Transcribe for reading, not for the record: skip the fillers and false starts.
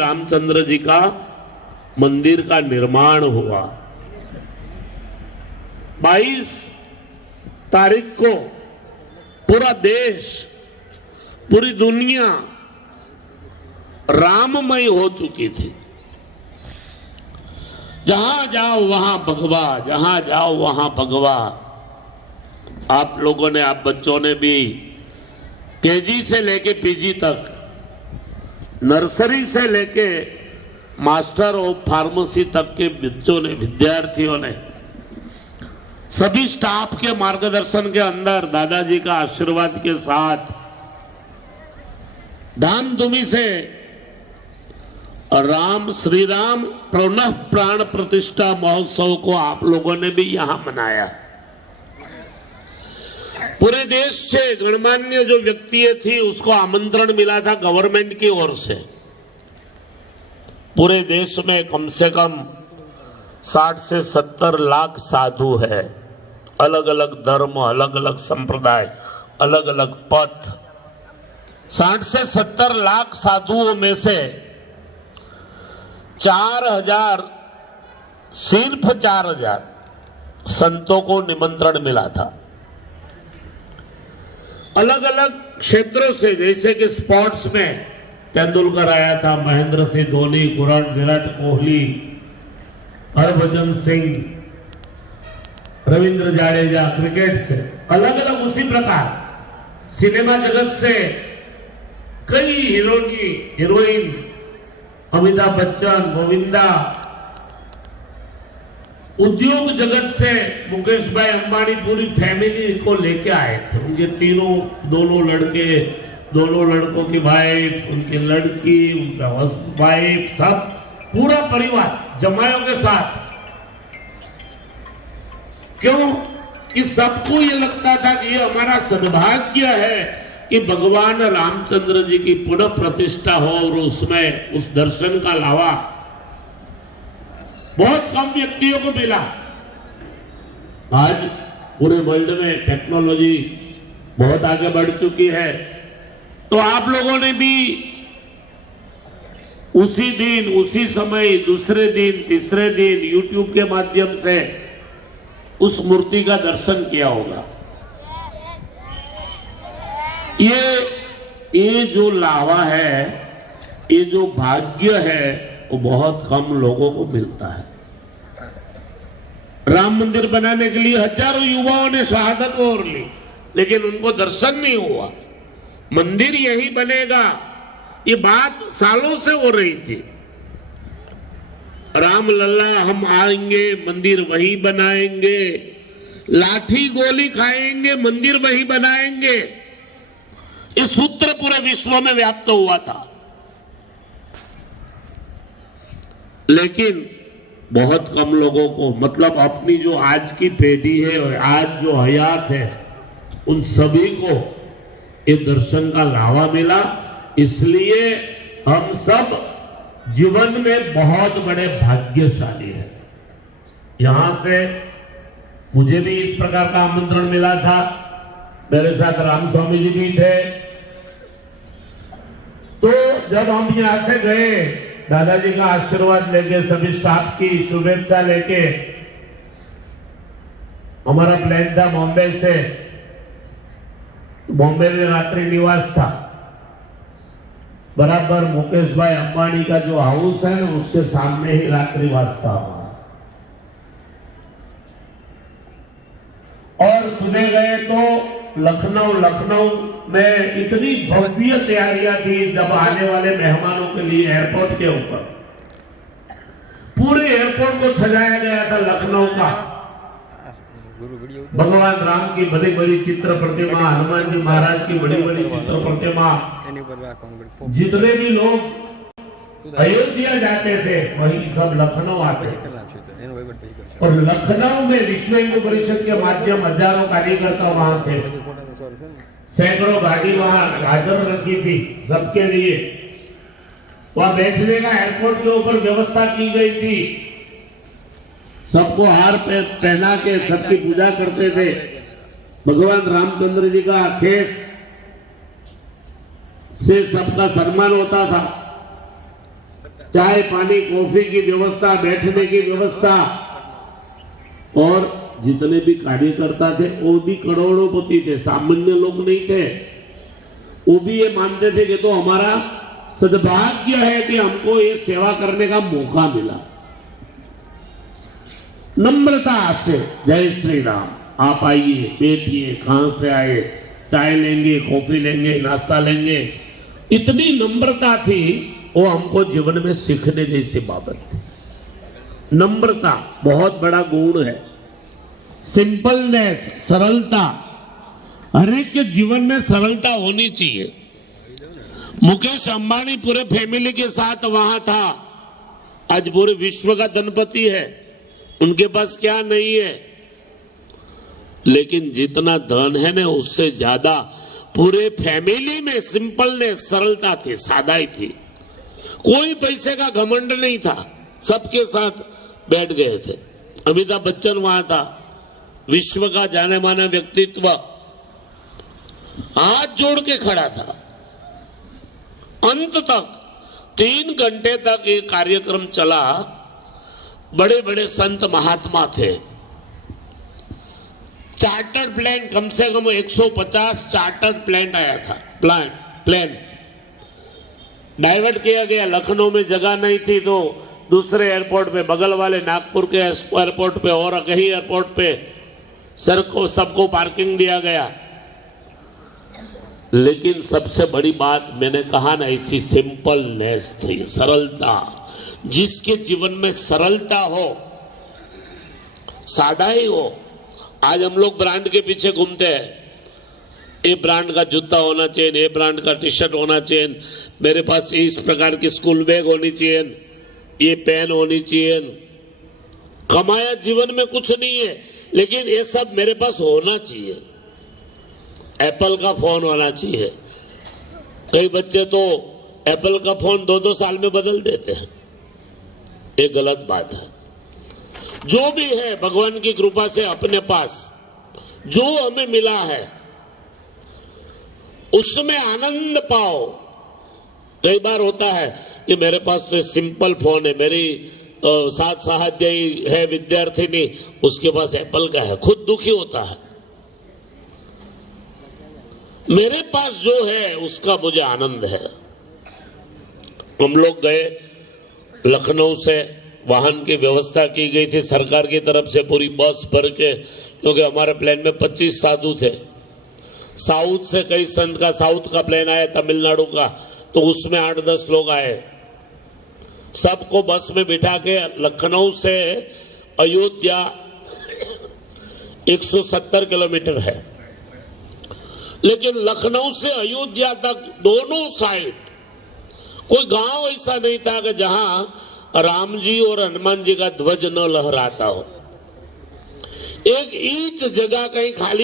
रामचंद्र जी का मंदिर का निर्माण हुआ। 22 तारीख को पूरा देश, पूरी दुनिया राममय हो चुकी थी। जहां जाओ वहां भगवा, जहां जाओ वहां भगवा। आप लोगों ने, आप बच्चों ने भी केजी से लेके पीजी तक, नर्सरी से लेके मास्टर ऑफ फार्मेसी तक के बच्चों ने, विद्यार्थियों ने, सभी स्टाफ के मार्गदर्शन के अंदर दादाजी का आशीर्वाद के साथ धामधूमी से राम श्री राम पुनः प्राण प्रतिष्ठा महोत्सव को आप लोगों ने भी यहां मनाया। पूरे देश से गणमान्य जो व्यक्ति थी उसको आमंत्रण मिला था गवर्नमेंट की ओर से। पूरे देश में कम से कम 60 से 70 लाख साधु है, अलग अलग धर्म, अलग अलग संप्रदाय, अलग अलग पथ। 60 से 70 लाख साधुओं में से 4000, सिर्फ 4000 संतों को निमंत्रण मिला था। अलग अलग क्षेत्रों से, जैसे कि स्पोर्ट्स में तेंदुलकर आया था, महेंद्र सिंह धोनी, विराट कोहली, हरभजन सिंह, रविंद्र जाडेजा, क्रिकेट से अलग अलग। उसी प्रकार सिनेमा जगत से कई हीरोइन, अमिताभ बच्चन, गोविंदा, उद्योग जगत से मुकेश भाई अंबानी पूरी फैमिली को लेके आए थे। उनके दोनों लड़के, दोनों लड़कों की वाइफ, उनकी लड़की, उनका वाइफ, सब पूरा परिवार जमायों के साथ। क्यों? कि सबको ये लगता था कि ये हमारा सद्भाग्य है कि भगवान रामचंद्र जी की पुनः प्रतिष्ठा हो और उसमें उस दर्शन का लावा बहुत कम व्यक्तियों को मिला। आज पूरे वर्ल्ड में टेक्नोलॉजी बहुत आगे बढ़ चुकी है, तो आप लोगों ने भी उसी दिन, उसी समय, दूसरे दिन, तीसरे दिन यूट्यूब के माध्यम से उस मूर्ति का दर्शन किया होगा। ये जो लावा है, ये जो भाग्य है, वो बहुत कम लोगों को मिलता है। राम मंदिर बनाने के लिए हजारों युवाओं ने शहादत ओर ली, लेकिन उनको दर्शन नहीं हुआ। मंदिर यही बनेगा, ये बात सालों से हो रही थी। राम लल्ला हम आएंगे, मंदिर वही बनाएंगे, लाठी गोली खाएंगे, मंदिर वही बनाएंगे। इस सूत्र पूरे विश्व में व्याप्त हुआ था, लेकिन बहुत कम लोगों को, मतलब अपनी जो आज की पीढ़ी है और आज जो हयात है, उन सभी को ये दर्शन का लावा मिला। इसलिए हम सब जीवन में बहुत बड़े भाग्यशाली हैं। यहां से मुझे भी इस प्रकार का आमंत्रण मिला था, मेरे साथ राम स्वामी जी भी थे। तो जब हम यहां से गए, दादाजी का आशीर्वाद लेके, सभी स्टाफ की शुभेच्छा लेके, हमारा प्लान था बॉम्बे से, बॉम्बे में रात्रि निवास था। बराबर मुकेश भाई अंबानी का जो हाउस है ना, उसके सामने ही रात्रिवास था हमारा। और सुबह गए तो लखनऊ में इतनी भव्य तैयारियां थी, जब आने वाले मेहमानों के लिए एयरपोर्ट के ऊपर पूरे एयरपोर्ट को सजाया गया था लखनऊ का। भगवान राम की बड़ी बड़ी चित्र प्रतिमा, हनुमान जी महाराज की बड़ी बड़ी चित्र प्रतिमा, जितने भी लोग अयोध्या जाते थे वही सब लखनऊ आते थे। और लखनऊ में विश्व हिंदू परिषद के माध्यम हजारों कार्यकर्ता वहां थे, सैकड़ों गाड़ी वहां हाजिर रखी थी सबके लिए। वहां बैठने का एयरपोर्ट के ऊपर व्यवस्था की गई थी। सबको हार पहना के सबकी पूजा करते थे। भगवान रामचंद्र जी का केस से सबका सम्मान होता था। चाय पानी कॉफी की व्यवस्था, बैठने की व्यवस्था, और जितने भी कार्यकर्ता थे वो भी करोड़ोंपति थे, सामान्य लोग नहीं थे। वो भी ये मानते थे कि तो हमारा सद्भाग्य है कि हमको ये सेवा करने का मौका मिला। नम्रता से जय श्री राम, आप आइए, बैठिए, कहां से आए, चाय लेंगे, कॉफी लेंगे, नाश्ता लेंगे, इतनी नम्रता थी। वो हमको जीवन में सीखने जैसी बात थी। नम्रता बहुत बड़ा गुण है। सिंपलनेस, सरलता, हर एक के जीवन में सरलता होनी चाहिए। मुकेश अंबानी पूरे फैमिली के साथ वहां था, आज पूरे विश्व का धनपति है, उनके पास क्या नहीं है, लेकिन जितना धन है ना उससे ज्यादा पूरे फैमिली में सिंपलनेस, सरलता थी, सादाई थी। कोई पैसे का घमंड नहीं था, सबके साथ बैठ गए थे। अमिताभ बच्चन वहां था, विश्व का जाने माने व्यक्तित्व, हाथ जोड़ के खड़ा था। अंत तक 3 घंटे तक ये कार्यक्रम चला। बड़े बड़े संत महात्मा थे, चार्टर्ड प्लेन, कम से कम 150 चार्टर्ड प्लेन आया था। प्लेन डाइवर्ट किया गया। लखनऊ में जगह नहीं थी तो दूसरे एयरपोर्ट पे, बगल वाले नागपुर के एयरपोर्ट पे और कहीं एयरपोर्ट पे सबको पार्किंग दिया गया। लेकिन सबसे बड़ी बात मैंने कहा ना, ऐसी सिंपलनेस थी, सरलता। जिसके जीवन में सरलता हो, सादाई हो। आज हम लोग ब्रांड के पीछे घूमते हैं, ये ब्रांड का जूता होना चाहिए, ये ब्रांड का टी शर्ट होना चाहिए, मेरे पास इस प्रकार की स्कूल बैग होनी चाहिए, ये पेन होनी चाहिए। कमाया जीवन में कुछ नहीं है, लेकिन ये सब मेरे पास होना चाहिए। एप्पल का फोन होना चाहिए। कई बच्चे तो एप्पल का फोन 2-2 साल में बदल देते हैं, ये गलत बात है। जो भी है भगवान की कृपा से अपने पास जो हमें मिला है उसमें आनंद पाओ। कई बार होता है कि मेरे पास तो सिंपल फोन है, मेरी साथ सहाध्यायी है विद्यार्थिनी, उसके पास एप्पल का है, खुद दुखी होता है। मेरे पास जो है उसका मुझे आनंद है। हम लोग गए, लखनऊ से वाहन की व्यवस्था की गई थी सरकार की तरफ से, पूरी बस भर के, क्योंकि हमारे प्लेन में 25 साधु थे। साउथ से कई संत का, साउथ का प्लेन आया तमिलनाडु का, तो उसमें 8-10 लोग आए। सबको बस में बिठा के लखनऊ से अयोध्या 170 किलोमीटर है, लेकिन लखनऊ से अयोध्या तक दोनों साइड कोई गांव ऐसा नहीं था कि जहां राम जी और हनुमान जी का ध्वज न लहराता हो। एक इंच जगह कहीं खाली